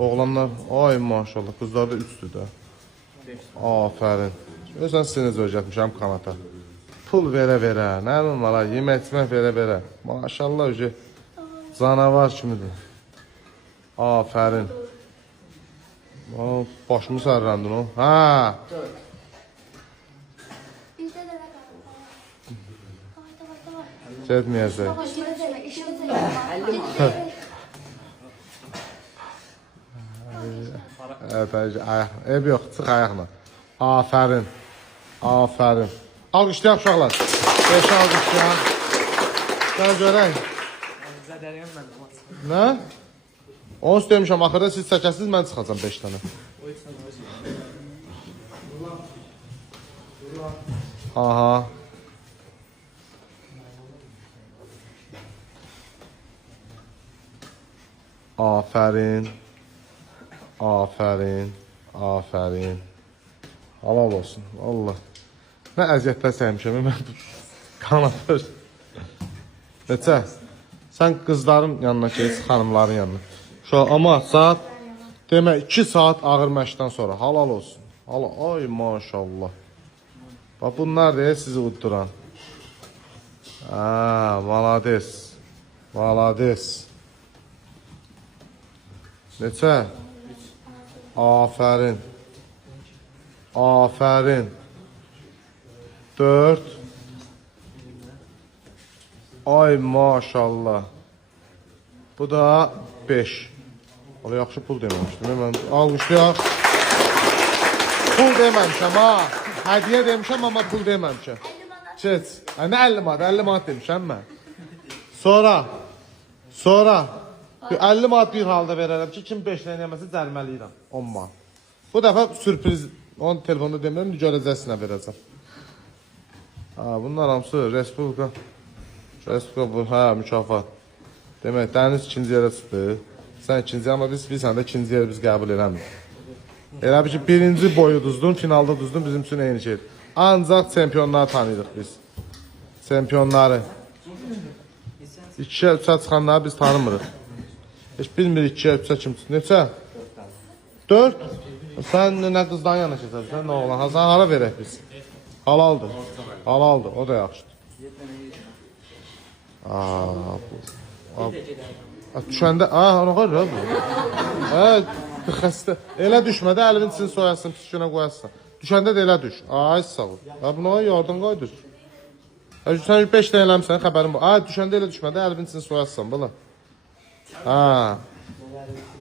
Oğlanlar, ay maşallah, qızlar da 3-dür də. Afərin. Özən siziniz öyrətmişəm kanata. Pul verə-verə, nə bilməm valla, yemək-içmək verə-verə. Maşallah, canavar kimidir. Afərin. Başımı sərrəndin o. Hə. Getməyəcək. Ev yox, çıx ayaqla. Afərin. Afərin. Alqışlayaq uşaqlar. 5 alqışlayaq. Sən görək. Nə? Onu demişəm, axırda siz çəkəsiniz, mən çıxacam 5 dənə. Aha. Afərin. Afərin. Afərin. Halal olsun. Allah. Nə əziyyətlər səhmişəm. Mən kanatır. Neçə? Sən qızların yanına geç, xanımların yanına. Amma saat, demək 2 saat ağır məşqdən sonra. Halal olsun. Ay maşallah. Bax bunlar deyə sizi udduran. Malades. Malades. Neçə? Afərin. Afərin. 4. Ay maşallah. Bu da 5. Ola yaxşı pul deməmişdim. Mən alqışlayaq. Pul deməmişəm ha. Hədiyyə demişəm amma pul deməmişəm. Keç. Nə 50 manat? 50 manat demişəm mən. Sonra 50 manat bir halda verərəm ki, kim 5 lirə yeməsə cəriməliyirəm 10 manat. Bu dəfə sürpriz, onun telefonda demirəm, görəcəsinə verəcəm. Bunlar hamısı Respublika bu, mükafat. Demək, dəniz 2-ci yerə çıxdı. Sən 2-ci, amma biz sən də 2-ci yeri biz qəbul eləmirik. Elə bir ki, 1-ci boyu duzdun, finalda duzdun, bizim üçün eyni şeydir. Ancaq çempionları tanıyırıq biz. Çempionları. 2-yə 3-ə çıxanları biz tanımırıq. Heç bilmirik 2-yə 3-ə kim çıxdı. Neçə? 4? Sən nə qızdan yana keçərsən, nə oğlan? Sən hara verək biz? Halaldır. Halaldır, o da yaxşıdır. Düşəndə, ona qoyur bu. Xəstə. Elə düşmədə əlinin içini soyasın, pis günə qoyasın. Düşəndə də elə düş. Ay sağ ol. Buna yardım qoydur. Sən 5 dənə eləmişsən, xəbərin bu. Düşəndə elə düşmədə əlinin içini soyasın, belə.